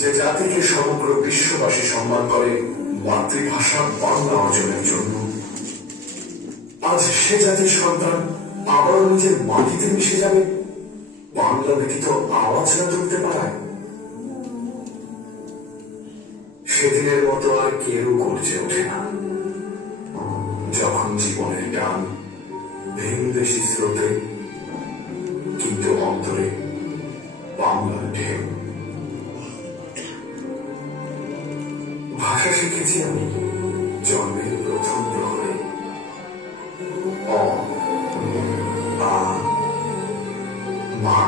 যে জাতিকে সমগ্র বিশ্ববাসী সম্মান করে মাতৃভাষা বাংলা অর্জনের জন্য, আজ সে জাতির সন্তান আবারও নিজের মাটিতে মিশে যাবে বাংলা ব্যতীত আওয়াজ না তুলতে পারায়। সেদিনের মতো আর কেউ গর্জে ওঠে না যখন জীবনের গান ভিনদেশী স্রোতে, কিন্তু অন্তরে বাংলার ঢেউ। ভাষা শিখেছি আমি জন্মের প্রথম প্রহরে, অ আ মা।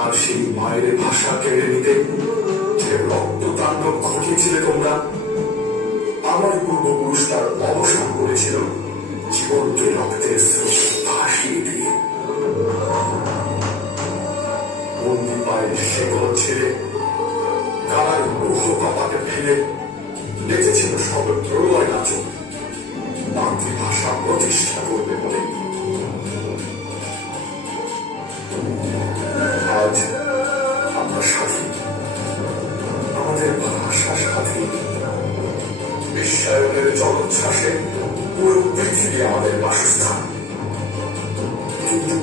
আর সেই মায়ের ভাষা কেড়ে নিতে যে রক্ত তাণ্ডব ঘটিয়েছিলে তোমরা, আমার পূর্বপুরুষ তার অবসান করেছিল জীবনকে রক্তের স্রোত ভাসিয়ে দিয়ে। বন্দি পায়ের শেকল ছেড়ে গালায় মুখ পাপাকে ফেলে বেঁচেছিল সব প্রলয় নাচক মাতৃভাষা প্রতিষ্ঠা করবে বলে। আজ আমরা স্বাধীন, আমাদের ভাষা স্বাধীন। বিশ্বায়নের জলোচ্ছ্বাসে পুরো পৃথিবী আমাদের বাসস্থান, কিন্তু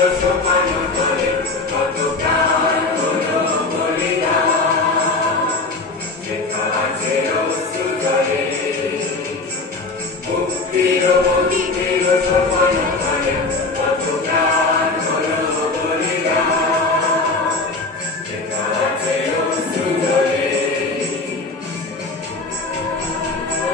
Thank you.